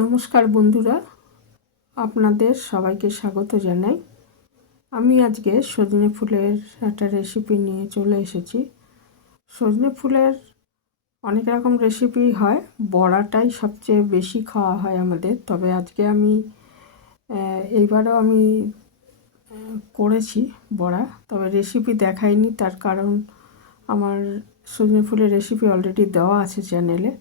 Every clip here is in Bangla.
নমস্কার বন্ধুরা, আপনাদের সবাইকে স্বাগত জানাই। আমি আজকে সজনে ফুলের একটা রেসিপি নিয়ে চলে এসেছি। সজনে ফুলের অনেক রকম রেসিপি হয়, বড়াটাই সবচেয়ে বেশি খাওয়া হয় আমাদের। তবে আজকে আমি এইবারও আমি করেছি বড়া, তবে রেসিপি দেখাইনি। তার কারণ আমার সজনে ফুলের রেসিপি অলরেডি দেওয়া আছে চ্যানেলে,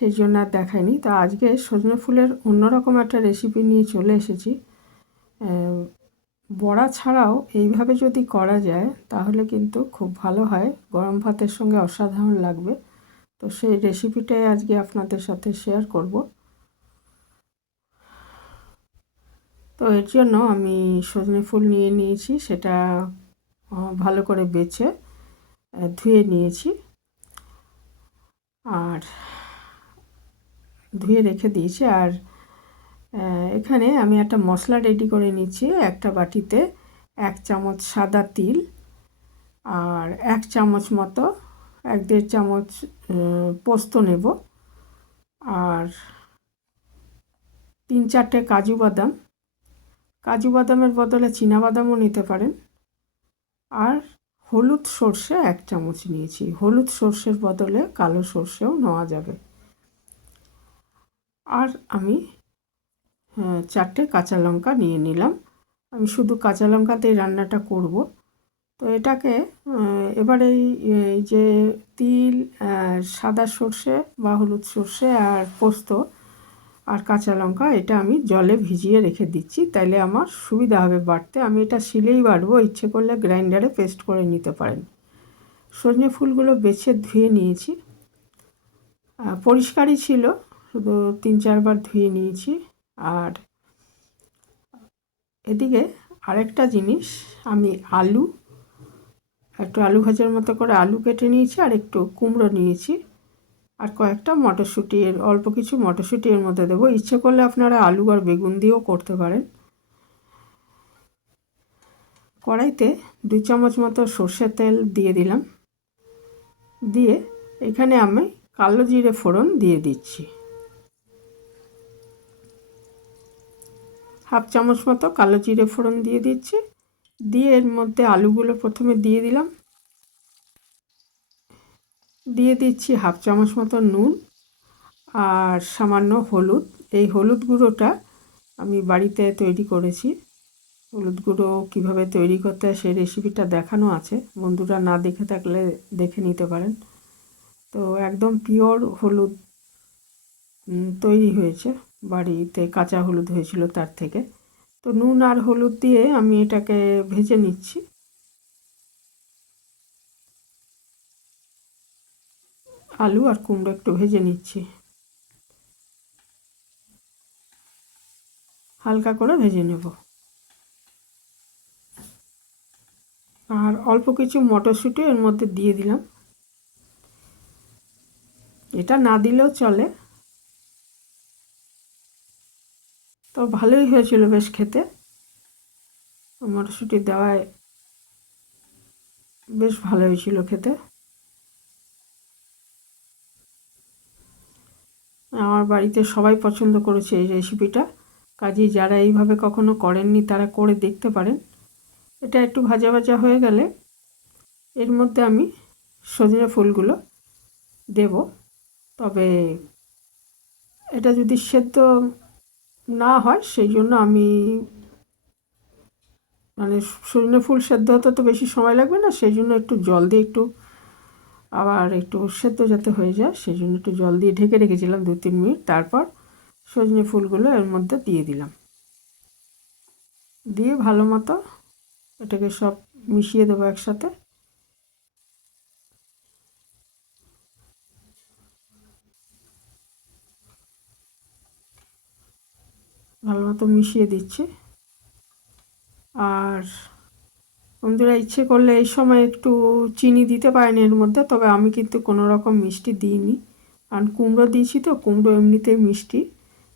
সেই জন্য আর দেখাইনি। তা আজকে সজনে ফুলের অন্যরকম একটা রেসিপি নিয়ে চলে এসেছি। বড়া ছাড়াও এইভাবে যদি করা যায় তাহলে কিন্তু খুব ভালো হয়, গরম ভাতের সঙ্গে অসাধারণ লাগবে। তো সেই রেসিপিটাই আজকে আপনাদের সাথে শেয়ার করব। তো এর জন্য আমি সজনে ফুল নিয়ে নিয়েছি, সেটা ভালো করে বেছে ধুয়ে নিয়েছি আর ধুয়ে রেখে দিয়েছি। আর এখানে আমি একটা মশলা রেডি করে নিচ্ছি। একটা বাটিতে 1 চামচ সাদা তিল, আর 1 চামচ মতো 1-1.5 চামচ পোস্ত নেব, আর 3-4টে কাজু বাদাম, কাজু বাদামের বদলে চীনাবাদামও নিতে পারেন। আর হলুদ সর্ষে 1 চামচ নিয়েছি, হলুদ সর্ষের বদলে কালো সর্ষেও নেওয়া যাবে। আর আমি 4টে কাঁচা লঙ্কা নিয়ে নিলাম। আমি শুধু কাঁচা লঙ্কাতেই রান্নাটা করব। তো এটাকে এবারে এই যে তিল, সাদা সর্ষে বা হলুদ সর্ষে আর পোস্ত আর কাঁচা লঙ্কা, এটা আমি জলে ভিজিয়ে রেখে দিচ্ছি, তাইলে আমার সুবিধা হবে বাটতে। আমি এটা শিলেই বাটবো, ইচ্ছে করলে গ্রাইন্ডারে পেস্ট করে নিতে পারেন। সজনে ফুলগুলো বেছে ধুয়ে নিয়েছি, পরিষ্কারই ছিল, শুধু 3-4 বার ধুয়ে নিয়েছি। আর এদিকে আরেকটা জিনিস, আমি একটু আলু ভাজার মতো করে আলু কেটে নিয়েছি, আর একটু কুমড়ো নিয়েছি, আর কয়েকটা মটরশুঁটি, অল্প কিছু মটরশুঁটি এর মধ্যে দেবো। ইচ্ছে করলে আপনারা আলু আর বেগুন দিয়েও করতে পারেন। কড়াইতে 2 চামচ মতো সর্ষের তেল দিয়ে দিলাম, দিয়ে এখানে আমি কালো জিরে ফোড়ন দিয়ে দিচ্ছি। 1/2 চামচ মতো কালো জিরে ফোড়ন দিয়ে দিচ্ছি, দিয়ে এর মধ্যে আলুগুলো প্রথমে দিয়ে দিলাম, দিয়ে দিচ্ছি 1/2 চামচ মতো নুন আর সামান্য হলুদ। এই হলুদ গুঁড়োটা আমি বাড়িতে তৈরি করেছি। হলুদ গুঁড়ো কীভাবে তৈরি করতে হয় সেই রেসিপিটা দেখানো আছে, বন্ধুরা না দেখে থাকলে দেখে নিতে পারেন। তো একদম পিওর হলুদ তৈরি হয়েছে, বাড়িতে কাঁচা হলুদ হয়েছিল তার থেকে। তো নুন আর হলুদ দিয়ে আমি এটাকে ভেজে নিচ্ছি। আলু আর কুমড়ো একটু ভেজে নিচ্ছি, হালকা করে ভেজে নেব। আর অল্প কিছু মটরশুঁটি এর মধ্যে দিয়ে দিলাম, এটা না দিলেও চলে। তো ভালোই হয়েছিল বেশ খেতে, মটরশুঁটি দেওয়ায় বেশ ভালো হয়েছিল খেতে। আমার বাড়িতে সবাই পছন্দ করেছে এই রেসিপিটা, কাজেই যারা এইভাবে কখনো করেননি তারা করে দেখতে পারেন। এটা একটু ভাজা ভাজা হয়ে গেলে এর মধ্যে আমি সজনে ফুলগুলো দেব। তবে এটা যদি সেদ্ধ না হয় সেই জন্য আমি সজনে ফুল সেদ্ধ হতে তো বেশি সময় লাগবে না, সেই জন্য একটু জল দিয়ে আবার একটু সেদ্ধ যাতে হয়ে যায় সেই জন্য একটু জল দিয়ে ঢেকে রেখেছিলাম 2-3 মিনিট। তারপর সজনে ফুলগুলো এর মধ্যে দিয়ে দিলাম, দিয়ে ভালো মতো এটাকে সব মিশিয়ে দেবো একসাথে। ভালো মতো মিশিয়ে দিচ্ছি। আর বন্ধুরা ইচ্ছে করলে এই সময় একটু চিনি দিতে পারেন এর মধ্যে, তবে আমি কিন্তু কোনো রকম মিষ্টি দিইনি, কারণ কুমড়ো দিয়েছি তো, কুমড়ো এমনিতেই মিষ্টি,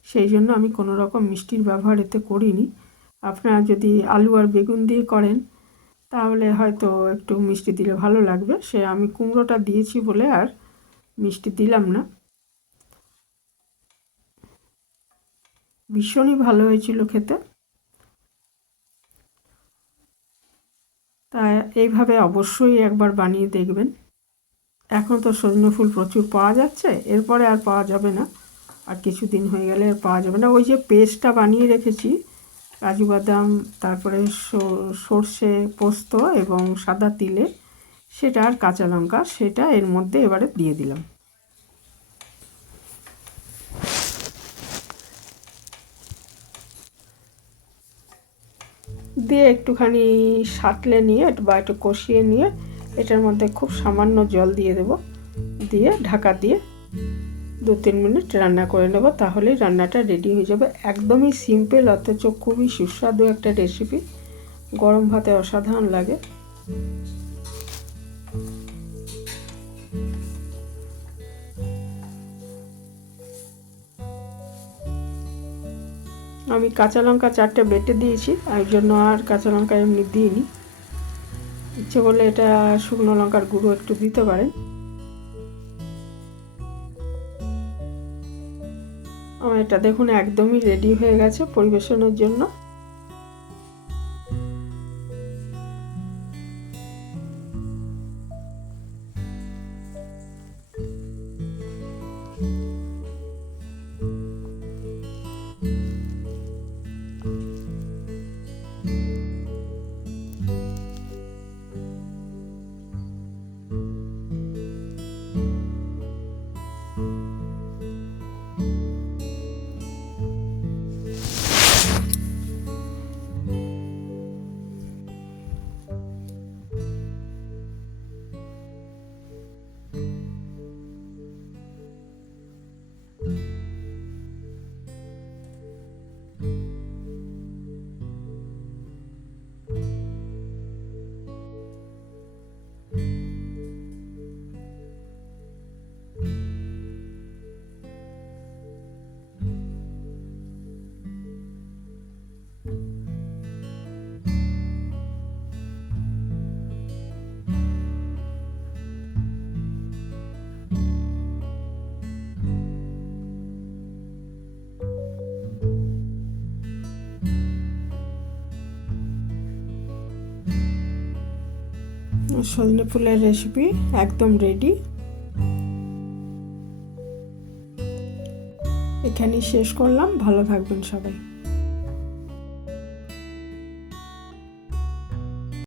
সেই জন্য আমি কোনো রকম মিষ্টির ব্যবহার এতে করিনি। আপনারা যদি আলু আর বেগুন দিয়ে করেন তাহলে হয়তো একটু মিষ্টি দিলে ভালো লাগবে, সে আমি কুমড়োটা দিয়েছি বলে আর মিষ্টি দিলাম না। ভীষণই ভালো হয়েছিল খেতে। তাই এইভাবে অবশ্যই একবার বানিয়ে দেখবেন। এখন তো সজনে ফুল প্রচুর পাওয়া যাচ্ছে, এরপরে আর পাওয়া যাবে না, আর কিছুদিন হয়ে গেলে আর পাওয়া যাবে না। ওই যে পেস্টটা বানিয়ে রেখেছি, কাজু বাদাম, তারপরে সর্ষে, পোস্ত এবং সাদা তিলে, সেটা আর কাঁচা লঙ্কা, সেটা এর মধ্যে এবারে দিয়ে দিলাম। দিয়ে একটুখানি সাঁতলে নিয়ে বা একটু কষিয়ে নিয়ে এটার মধ্যে খুব সামান্য জল দিয়ে দেব, দিয়ে ঢাকা দিয়ে 2-3 মিনিট রান্না করে নেব, তাহলেই রান্নাটা রেডি হয়ে যাবে। একদমই সিম্পল অথচ খুবই সুস্বাদু একটা রেসিপি, গরম ভাতে অসাধারণ লাগে। আমি কাঁচা লঙ্কা 4টে বেটে দিয়েছি, আর জন্য আর কাঁচা লঙ্কা এমনি দিইনি। ইচ্ছে করলে এটা শুকনো লঙ্কার গুঁড়ো একটু দিতে পারেন। আমার এটা দেখুন একদমই রেডি হয়ে গেছে পরিবেশনের জন্য। সজনে ফুলের রেসিপি একদম রেডি। এখানেই শেষ করলাম। ভালো থাকবেন সবাই।